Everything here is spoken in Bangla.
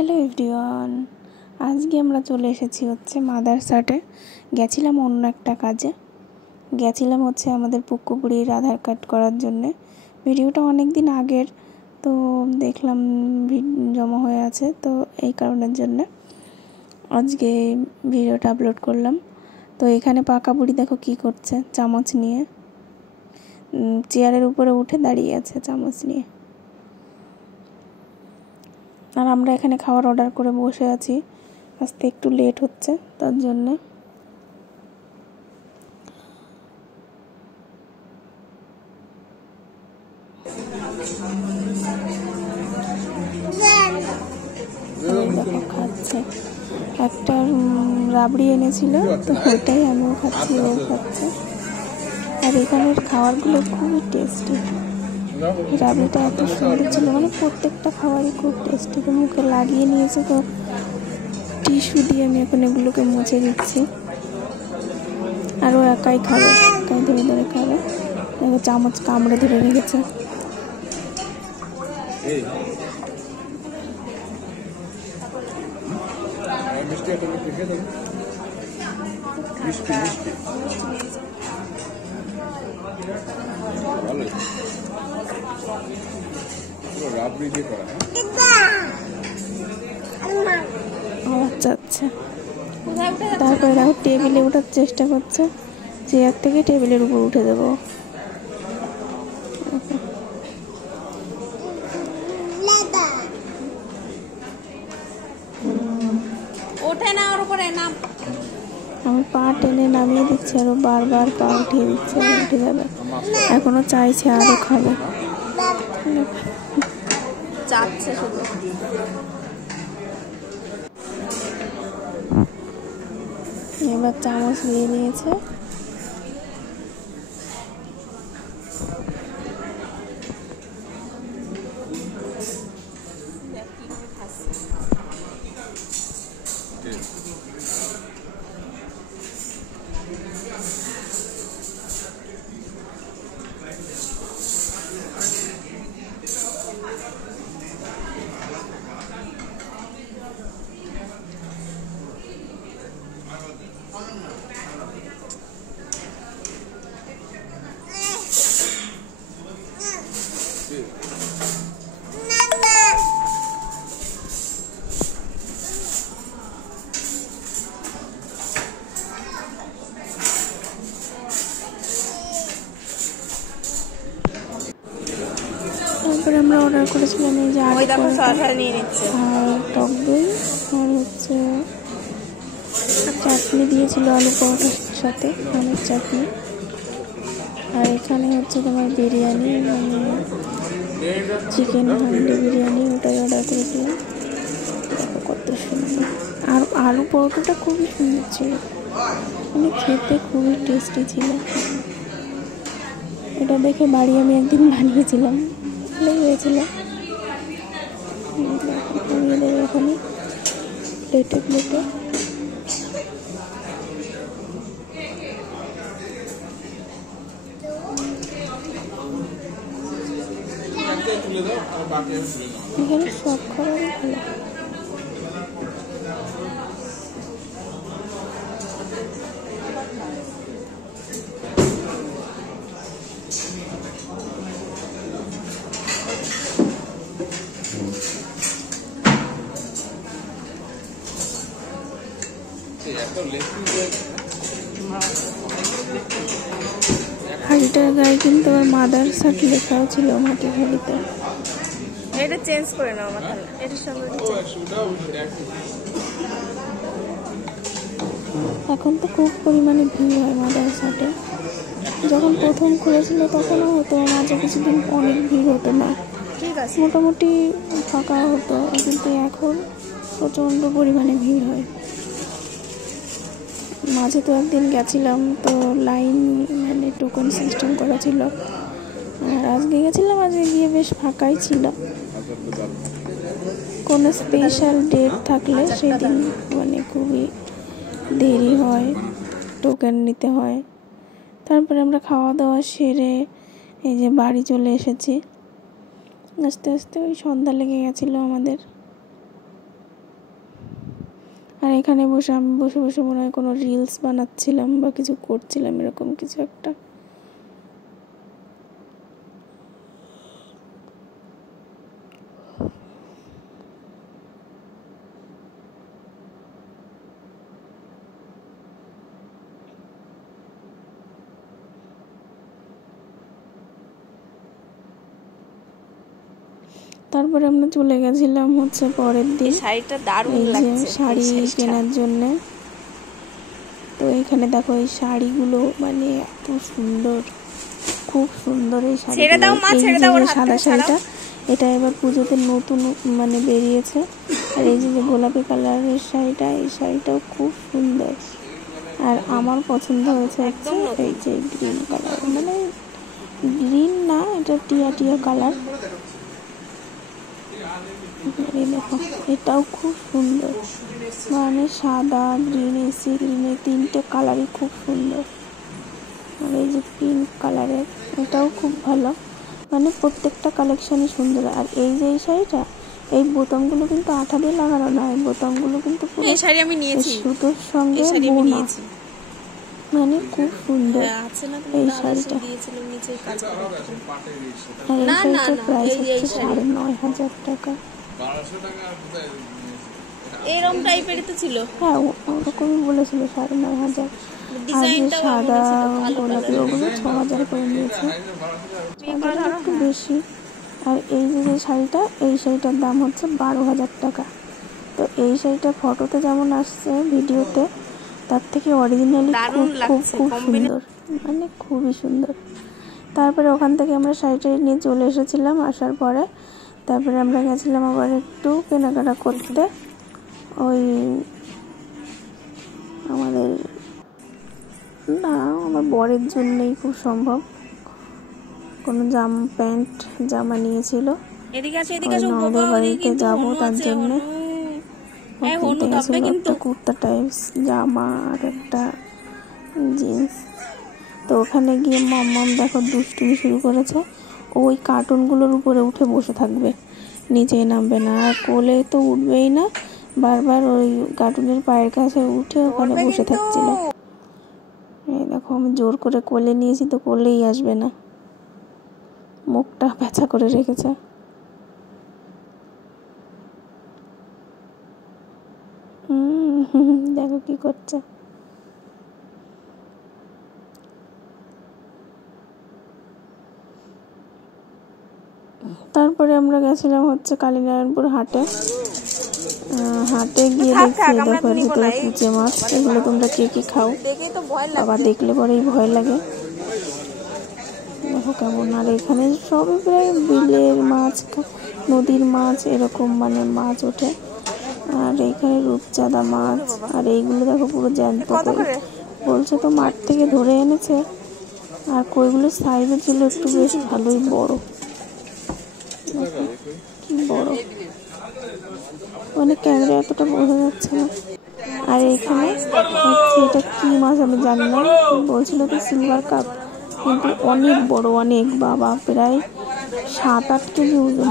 হ্যালো এভরিওয়ান, আজকে আমরা চলে এসেছি মাদারসাটে। গেছিলাম অন্য একটা কাজে, গেছিলাম আমাদের পুকুবুড়ির আধার কার্ড করার জন্যে। ভিডিওটা অনেক দিন আগের, তো দেখলাম জমা হয়ে আছে, তো এই কারণের জন্য আজকে ভিডিওটা আপলোড করলাম। তো এখানে পাকা বুড়ি দেখো কি করছে, চামচ নিয়ে চেয়ারের উপরে উঠে দাঁড়িয়ে আছে চামচ নিয়ে। আর আমরা এখানে খাবার অর্ডার করে বসে আছি, আজকে একটু লেট হচ্ছে তার জন্যে। খাচ্ছে একটা রাবড়ি এনেছিল, তো ওটাই আমিও খাচ্ছি, ও খাচ্ছে। আর এখানের খাবারগুলো খুবই টেস্টি। রাবড়িটা এত সুন্দর ছিল, মানে প্রত্যেকটা খাবারই খুব টেস্টি। তো মুখে লাগিয়ে নিয়েছে, তো টিস্যু দিয়ে আমি এখন এগুলোকে মুছে দিচ্ছি। আর ও একাই খাবে, একাই ধরে ধরে খাবে। দেখো চামচ কামড়ে ধরে রেখেছে। আচ্ছা আচ্ছা, তারপরে দেখো টেবিলে ওঠার চেষ্টা করছে, চেয়ার থেকে টেবিলের উপর উঠে দেবো। ওঠে না, ওর উপরে নাম। আমি পা টেনে নামিয়ে দিচ্ছি, আরো বারবার পা উঠিয়ে দিচ্ছে, উঠে যাবে। এখনো চাইছে আরো খাবে, যাচ্ছে শুধু। এবার চামচ নিয়ে নিয়েছে। তারপরে আমরা অর্ডার করেছিলাম এই যে আর টক দই, আর চাটনি দিয়েছিল আলু পরোটার সাথে, আমের চাটনি। আর এখানে তোমার বিরিয়ানি, চিকেন হান্ডি বিরিয়ানি, ওটাই অর্ডার করেছিলাম। দেখো কত সুন্দর। আর আলু পরোটাটা খুবই সুন্দর ছিল, মানে খেতে খুবই টেস্টি ছিল। এটা দেখে বাড়ি আমি একদিন বানিয়েছিলাম, ভালোই হয়েছিল। কমিয়ে দেবে এখানে প্লেটে প্লেটে। এখানে সব খাবারই ভালো। হাড়িটার গায়ে কিন্তু আমার মাদারসাট লেখাও ছিল মাটির হাড়িতে। এটা চেঞ্জ করে নাও আমার তাহলে, এটার সঙ্গে এখন তো খুব পরিমাণে ভিড় হয় মাদারসাটে। যখন প্রথম খুলেছিল তখনও হতো, মাঝে কিছুদিন অনেক ভিড় হতো না, ঠিক আছে, মোটামুটি ফাঁকা হতো। কিন্তু এখন প্রচণ্ড পরিমাণে ভিড় হয়। মাঝে তো একদিন গেছিলাম, তো লাইন মানে টোকন সিস্টেম করা ছিল। আর আজকে গেছিলাম, আজকে গিয়ে বেশ ফাঁকাই ছিল। কোনো স্পেশাল ডেট থাকলে সেদিন মানে খুবই দেরি হয়, টোকেন নিতে হয়। তারপরে আমরা খাওয়া দাওয়া সেরে এই যে বাড়ি চলে এসেছি। আস্তে আস্তে ওই সন্ধ্যা লেগে গেছিলো আমাদের। আর এখানে বসে আমি বসে বসে মনে হয় কোনো রিলস বানাচ্ছিলাম বা কিছু করছিলাম, এরকম কিছু একটা। তারপরে আমরা চলে গেছিলাম হচ্ছে পরের দিন শাড়িটা দারুণ এই যে লাগছে, শাড়ি কেনার জন্য। তো এখানে দেখো এই শাড়িগুলো মানে এত সুন্দর, খুব সুন্দর এই শাড়ি। এই যে সাদা শাড়িটা, এটা এবার পুজোতে নতুন মানে বেরিয়েছে। আর এই যে গোলাপি কালারের শাড়িটা, এই শাড়িটাও খুব সুন্দর। আর আমার পছন্দ হয়েছে হচ্ছে এই যে গ্রিন কালার, মানে গ্রিন না, এটা টিয়া টিয়া কালার। এই দেখো এটাও খুব সুন্দর, মানে সাদা গ্রিন, এসি গ্রিনের তিনটে কালারই খুব সুন্দর। আর এই যে পিঙ্ক কালারের, এটাও খুব ভালো, মানে প্রত্যেকটা কালেকশনই সুন্দর। আর এই যে এই শাড়িটা, এই বোতামগুলো কিন্তু আঠা দিয়ে লাগানো না, এই বোতামগুলো কিন্তু পুরো সুতোর সঙ্গে বোনা, মানে খুব সুন্দর এই শাড়িটা। আর এই শাড়িটার প্রাইস হচ্ছে 9,500 টাকা। এরকম টাইপের তো ছিল, হ্যাঁ ওরকমই বলেছিল 9,500। আর যে সাদা গোলাপি ওগুলো 6,000 করে নিয়েছে, একটু বেশি। আর এই যে শাড়িটা, এই শাড়িটার দাম হচ্ছে 12,000 টাকা। তো এই শাড়িটা ফটোতে যেমন আসছে ভিডিওতে, তার থেকে অরিজিনালি খুব খুব খুব সুন্দর, মানে খুবই সুন্দর। তারপরে ওখান থেকে আমরা শাড়িটা নিয়ে চলে এসেছিলাম। আসার পরে তারপরে আমরা গেছিলাম আবার একটু কেনাকাটা করতে, ওই আমাদের না আমার বরের জন্যই খুব সম্ভব কোনো প্যান্ট জামা নিয়েছিল, আমাদের বাড়িতে যাবো তার জন্য কিনতে গেছিল একটা কুর্তা টাইপস জামা আর একটা জিন্স। তো ওখানে গিয়ে মাম্মাম দেখো দুষ্টুমি শুরু করেছে, ওই কার্টুনগুলোর উপরে উঠে বসে থাকবে, নিচেই নামবে না। আর কোলে তো উঠবেই না, বারবার ওই কার্টুনের পায়ের কাছে উঠে ওখানে বসে থাকছিল। এই দেখো আমি জোর করে কোলে নিয়েছি তো কোলেই আসবে না, মুখটা প্যাঁচা করে রেখেছে। দেখো কি করছে। তারপরে আমরা গেছিলাম হচ্ছে কালীনারায়ণপুর হাটে। হাটে গিয়ে দেখছি দেখো এর ভিতরে কুচে মাছ, এগুলো তোমরা কে কে খাও? আবার দেখলে পরেই ভয় লাগে, দেখো কেমন। আর এখানে সবই প্রায় বিলের মাছ, নদীর মাছ এরকম মানে মাছ ওঠে। আর এখানে রূপচাঁদা মাছ, আর এইগুলো দেখো পুরো জ্যান্ত কই, বলছে তো মাঠ থেকে ধরে এনেছে। আর কইগুলো সাইজে ছিল একটু বেশ ভালোই বড়, কি বড়, মানে ক্যামেরা এতটা বোঝা যাচ্ছে না। আর এখানে হচ্ছে এটা কি মাছ আমি জানি না, বলছিল তো সিলভার কাপ, কিন্তু অনেক বড়, অনেক, বাবা প্রায় 7-8 কেজি ওজন।